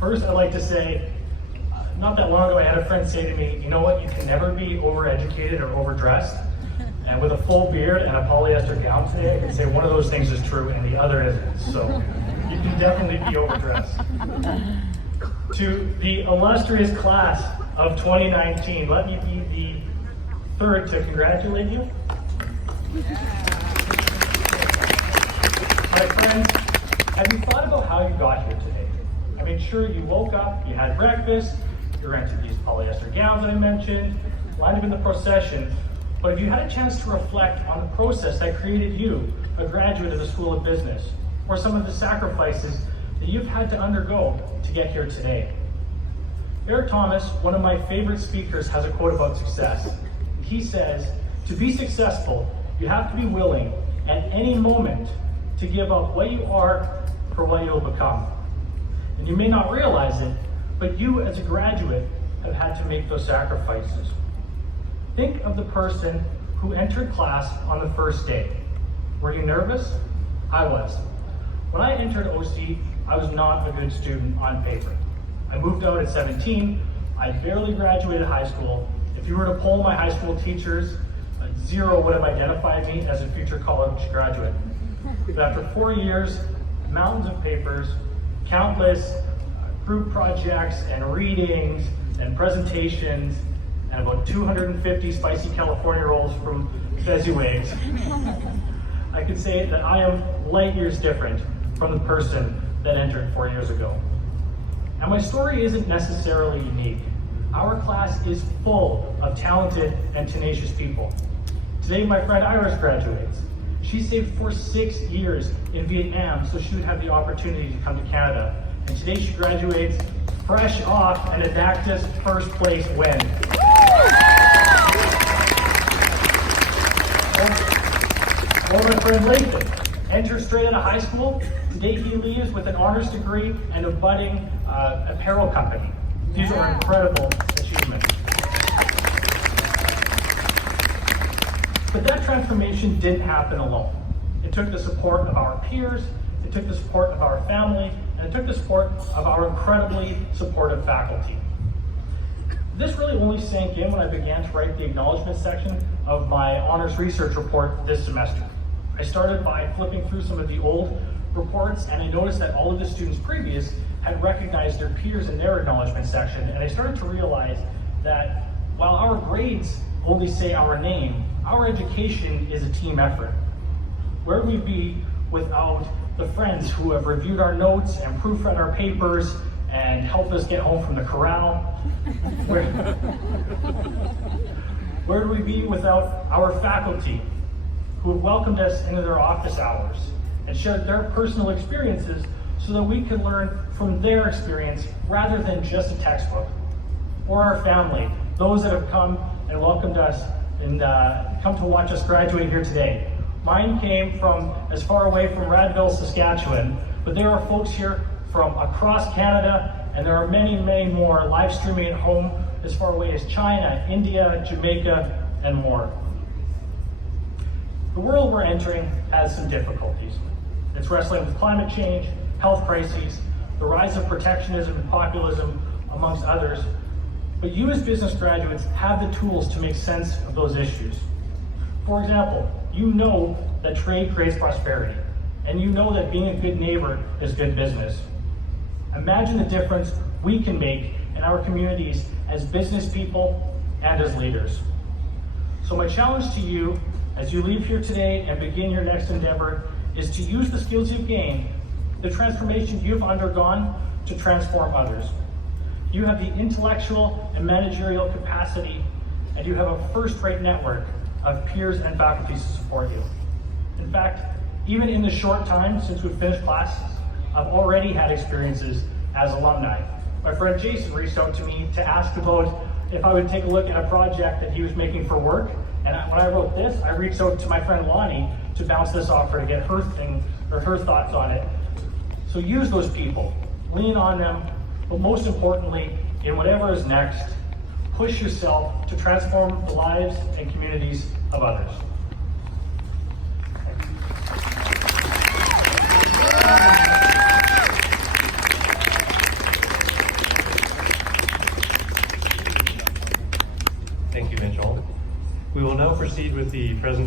First, I'd like to say, not that long ago, I had a friend say to me, you know what, you can never be overeducated or overdressed. And with a full beard and a polyester gown today, I can say one of those things is true and the other isn't. So you can definitely be overdressed. To the illustrious class of 2019, let me be the third to congratulate you. My friends, have you thought about how you got here today? I mean, sure, you woke up, you had breakfast, you're into these polyester gowns I mentioned, lined up in the procession, but have you had a chance to reflect on the process that created you, a graduate of the School of Business, or some of the sacrifices that you've had to undergo to get here today? Eric Thomas, one of my favorite speakers, has a quote about success. He says, to be successful, you have to be willing at any moment to give up what you are for what you'll become. And you may not realize it, but you as a graduate have had to make those sacrifices. Think of the person who entered class on the first day. Were you nervous? I was. When I entered OC, I was not a good student on paper. I moved out at 17, I barely graduated high school. If you were to poll my high school teachers, zero would have identified me as a future college graduate. But after 4 years, mountains of papers, countless group projects and readings and presentations, and about 250 spicy California rolls from Fezziways, I could say that I am light years different from the person that entered 4 years ago. And my story isn't necessarily unique. Our class is full of talented and tenacious people. Today, my friend Iris graduates. She saved for 6 years in Vietnam so she would have the opportunity to come to Canada. And today she graduates fresh off an Adactus first place win. Or my friend Lathan enters straight out of high school. Today he leaves with an honors degree and a budding apparel company. These are incredible achievements. But that transformation didn't happen alone. It took the support of our peers, it took the support of our family, and it took the support of our incredibly supportive faculty. This really only sank in when I began to write the acknowledgement section of my honors research report this semester. I started by flipping through some of the old reports, and I noticed that all of the students previous had recognized their peers in their acknowledgement section, and I started to realize that while our grades only say our name, our education is a team effort. Where would we be without the friends who have reviewed our notes and proofread our papers and helped us get home from the corral? Where would we be without our faculty who have welcomed us into their office hours and shared their personal experiences so that we could learn from their experience rather than just a textbook? Or our family, those that have come and welcomed us and come to watch us graduate here today. Mine came from as far away from Radville, Saskatchewan, but there are folks here from across Canada, and there are many, many more live streaming at home as far away as China, India, Jamaica, and more. The world we're entering has some difficulties. It's wrestling with climate change, health crises, the rise of protectionism and populism, amongst others. But you as business graduates have the tools to make sense of those issues. For example, you know that trade creates prosperity, and you know that being a good neighbor is good business. Imagine the difference we can make in our communities as business people and as leaders. So my challenge to you as you leave here today and begin your next endeavor is to use the skills you've gained, the transformation you've undergone, to transform others. You have the intellectual and managerial capacity, and you have a first-rate network of peers and faculty to support you. In fact, even in the short time since we've finished classes, I've already had experiences as alumni. My friend Jason reached out to me to ask about if I would take a look at a project that he was making for work, and when I wrote this, I reached out to my friend Lonnie to bounce this off her to get her thoughts on it. So use those people, lean on them, but most importantly, in whatever is next, push yourself to transform the lives and communities of others. Thank you, Mitchell. We will now proceed with the presentation